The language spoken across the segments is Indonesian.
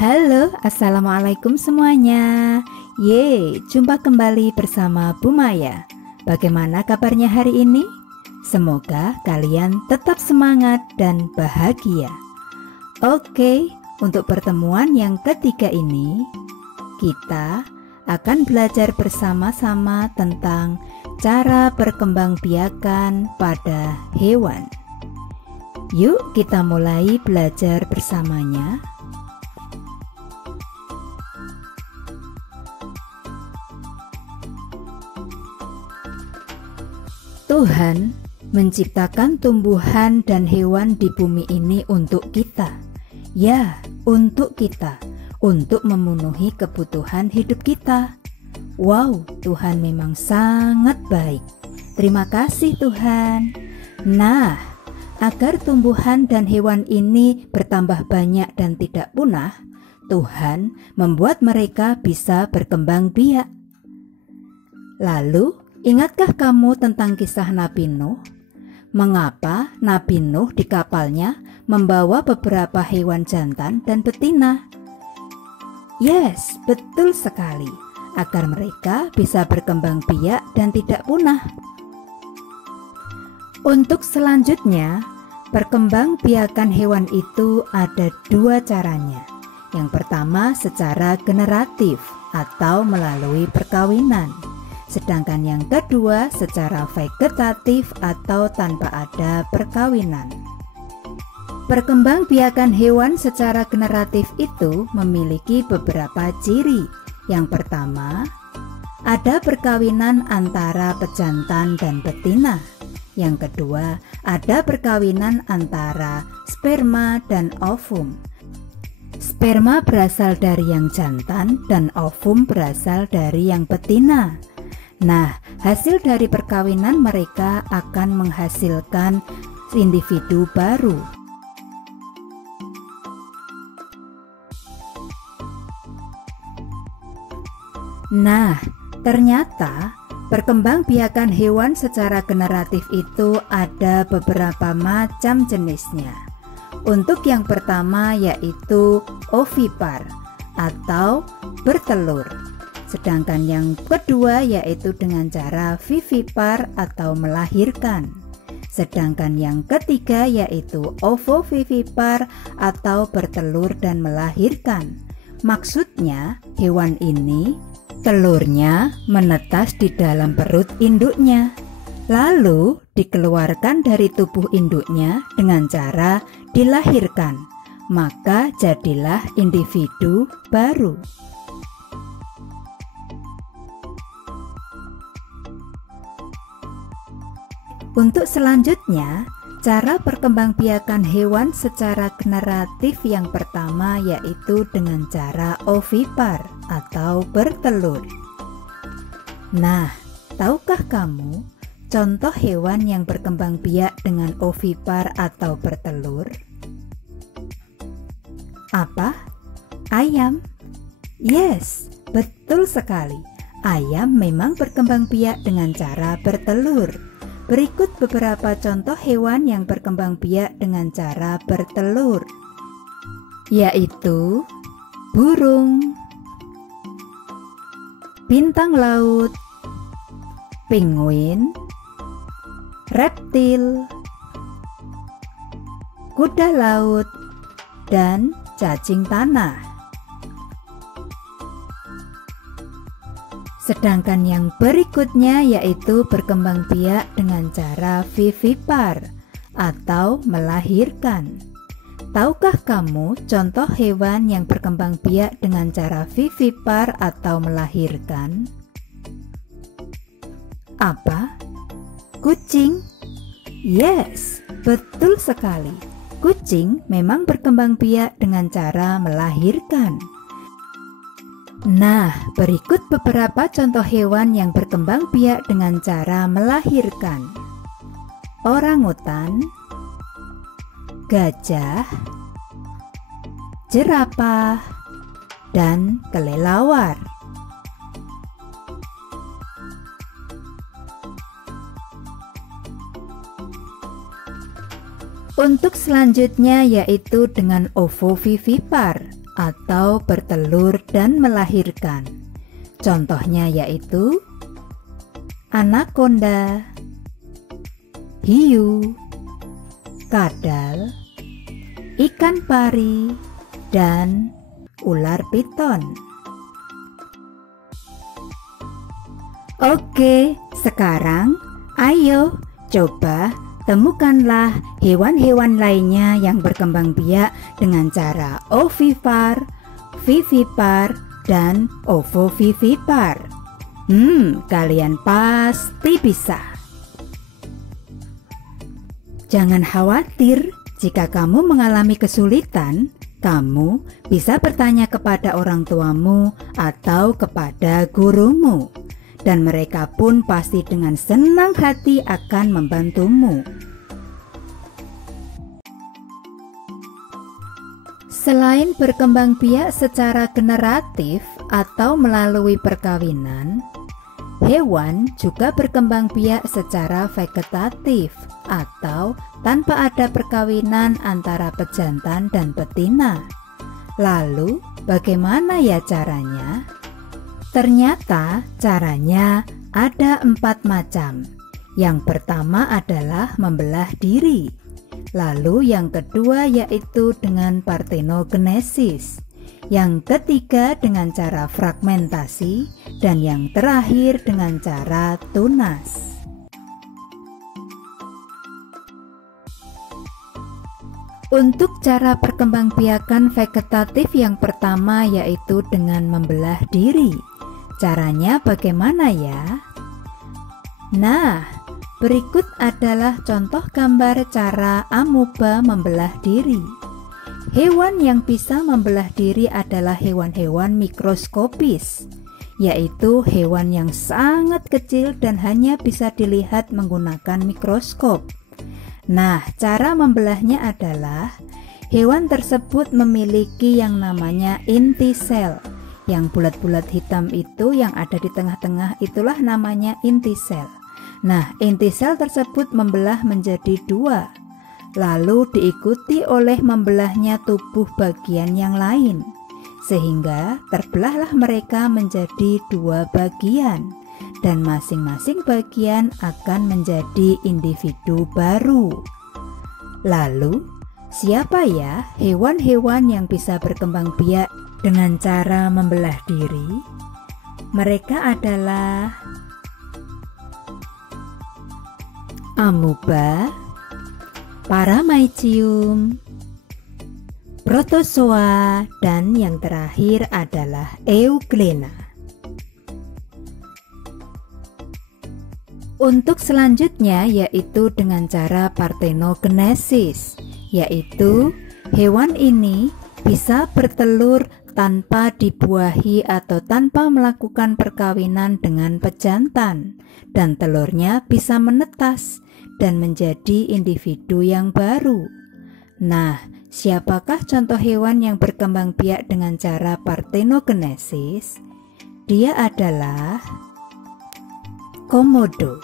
Halo, assalamualaikum semuanya. Jumpa kembali bersama Bu Maya. Bagaimana kabarnya hari ini? Semoga kalian tetap semangat dan bahagia. Oke, untuk pertemuan yang ketiga ini, kita akan belajar bersama-sama tentang cara perkembangbiakan pada hewan. Yuk kita mulai belajar bersamanya. Tuhan menciptakan tumbuhan dan hewan di bumi ini untuk kita. Ya, untuk kita, untuk memenuhi kebutuhan hidup kita. Wow, Tuhan memang sangat baik. Terima kasih Tuhan. Nah, agar tumbuhan dan hewan ini bertambah banyak dan tidak punah, Tuhan membuat mereka bisa berkembang biak. Lalu, ingatkah kamu tentang kisah Nabi Nuh? Mengapa Nabi Nuh di kapalnya membawa beberapa hewan jantan dan betina? Yes, betul sekali, agar mereka bisa berkembang biak dan tidak punah. Untuk selanjutnya, perkembangbiakan hewan itu ada dua caranya. Yang pertama secara generatif atau melalui perkawinan. Sedangkan yang kedua secara vegetatif atau tanpa ada perkawinan. Perkembangbiakan hewan secara generatif itu memiliki beberapa ciri. Yang pertama, ada perkawinan antara pejantan dan betina. Yang kedua, ada perkawinan antara sperma dan ovum. Sperma berasal dari yang jantan dan ovum berasal dari yang betina. Nah, hasil dari perkawinan mereka akan menghasilkan individu baru. Nah, ternyata perkembangbiakan hewan secara generatif itu ada beberapa macam jenisnya. Untuk yang pertama yaitu ovipar atau bertelur. Sedangkan yang kedua yaitu dengan cara vivipar atau melahirkan. Sedangkan yang ketiga yaitu ovovivipar atau bertelur dan melahirkan. Maksudnya hewan ini telurnya menetas di dalam perut induknya, lalu dikeluarkan dari tubuh induknya dengan cara dilahirkan, maka jadilah individu baru. Untuk selanjutnya, cara perkembangbiakan hewan secara generatif yang pertama yaitu dengan cara ovipar atau bertelur. Nah, tahukah kamu contoh hewan yang berkembang biak dengan ovipar atau bertelur? Apa? Ayam? Yes, betul sekali. Ayam memang berkembang biak dengan cara bertelur. Berikut beberapa contoh hewan yang berkembang biak dengan cara bertelur, yaitu burung, bintang laut, penguin, reptil, kuda laut, dan cacing tanah. Sedangkan yang berikutnya yaitu berkembang biak dengan cara vivipar atau melahirkan. Tahukah kamu contoh hewan yang berkembang biak dengan cara vivipar atau melahirkan? Apa? Kucing? Yes, betul sekali. Kucing memang berkembang biak dengan cara melahirkan. Nah, berikut beberapa contoh hewan yang berkembang biak dengan cara melahirkan. Orangutan, gajah, jerapah, dan kelelawar. Untuk selanjutnya yaitu dengan ovovivipar atau bertelur dan melahirkan. Contohnya yaitu anaconda, hiu, kadal, ikan pari, dan ular piton. Oke, sekarang ayo coba temukanlah hewan-hewan lainnya yang berkembang biak dengan cara ovipar, vivipar, dan ovovivipar. Kalian pasti bisa. Jangan khawatir jika kamu mengalami kesulitan. Kamu bisa bertanya kepada orang tuamu atau kepada gurumu, dan mereka pun pasti dengan senang hati akan membantumu. Selain berkembang biak secara generatif atau melalui perkawinan, hewan juga berkembang biak secara vegetatif atau tanpa ada perkawinan antara pejantan dan betina. Lalu, bagaimana ya caranya? Ternyata caranya ada 4 macam. Yang pertama adalah membelah diri. Lalu yang kedua yaitu dengan partenogenesis. Yang ketiga dengan cara fragmentasi, dan yang terakhir dengan cara tunas. Untuk cara perkembangbiakan vegetatif yang pertama yaitu dengan membelah diri. Caranya bagaimana ya? Nah, berikut adalah contoh gambar cara amoeba membelah diri. Hewan yang bisa membelah diri adalah hewan-hewan mikroskopis, yaitu hewan yang sangat kecil dan hanya bisa dilihat menggunakan mikroskop. Nah, cara membelahnya adalah hewan tersebut memiliki yang namanya inti sel. Yang bulat-bulat hitam itu yang ada di tengah-tengah itulah namanya inti sel. Nah, inti sel tersebut membelah menjadi 2. Lalu diikuti oleh membelahnya tubuh bagian yang lain, sehingga terbelahlah mereka menjadi 2 bagian, dan masing-masing bagian akan menjadi individu baru. Lalu, siapa ya hewan-hewan yang bisa berkembang biak dengan cara membelah diri? Mereka adalah amoeba, Paramecium, Protozoa, dan yang terakhir adalah Euglena. Untuk selanjutnya yaitu dengan cara partenogenesis, yaitu hewan ini bisa bertelur tanpa dibuahi atau tanpa melakukan perkawinan dengan pejantan, dan telurnya bisa menetas dan menjadi individu yang baru. Nah, siapakah contoh hewan yang berkembang biak dengan cara partenogenesis? Dia adalah komodo.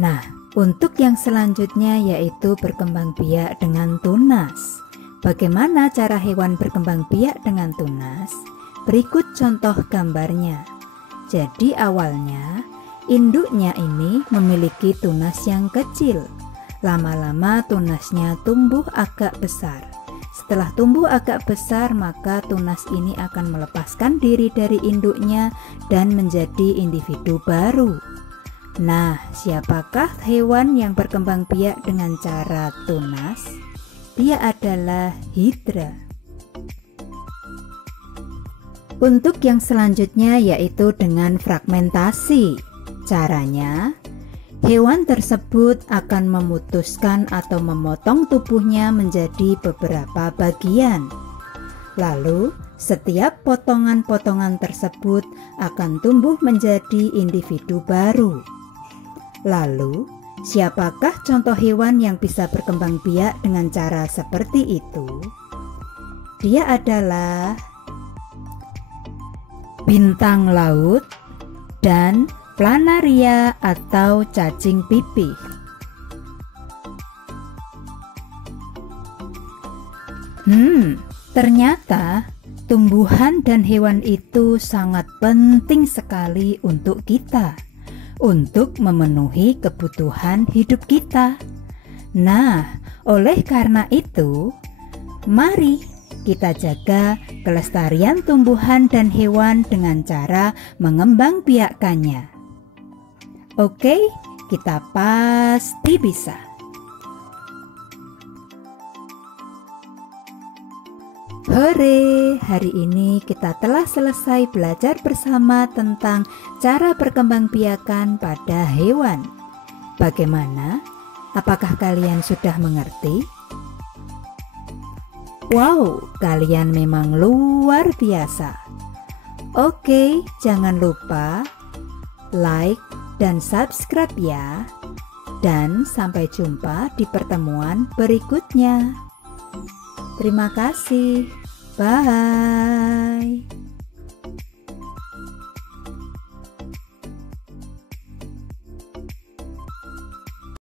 Nah, untuk yang selanjutnya yaitu berkembang biak dengan tunas. Bagaimana cara hewan berkembang biak dengan tunas? Berikut contoh gambarnya. Jadi awalnya induknya ini memiliki tunas yang kecil. Lama-lama tunasnya tumbuh agak besar. Setelah tumbuh agak besar, maka tunas ini akan melepaskan diri dari induknya dan menjadi individu baru. Nah, siapakah hewan yang berkembang biak dengan cara tunas? Dia adalah hidra. Untuk yang selanjutnya yaitu dengan fragmentasi. Caranya, hewan tersebut akan memutuskan atau memotong tubuhnya menjadi beberapa bagian. Lalu, setiap potongan-potongan tersebut akan tumbuh menjadi individu baru. Lalu, siapakah contoh hewan yang bisa berkembang biak dengan cara seperti itu? Dia adalah bintang laut dan planaria atau cacing pipih. Ternyata tumbuhan dan hewan itu sangat penting sekali untuk kita, untuk memenuhi kebutuhan hidup kita. Nah, oleh karena itu, mari kita jaga kelestarian tumbuhan dan hewan dengan cara mengembangbiakannya. Oke, kita pasti bisa. Hore, hari ini kita telah selesai belajar bersama tentang cara berkembangbiakan pada hewan. Bagaimana? Apakah kalian sudah mengerti? Wow, kalian memang luar biasa. Oke, jangan lupa like dan subscribe ya. Dan sampai jumpa di pertemuan berikutnya. Terima kasih. Bye.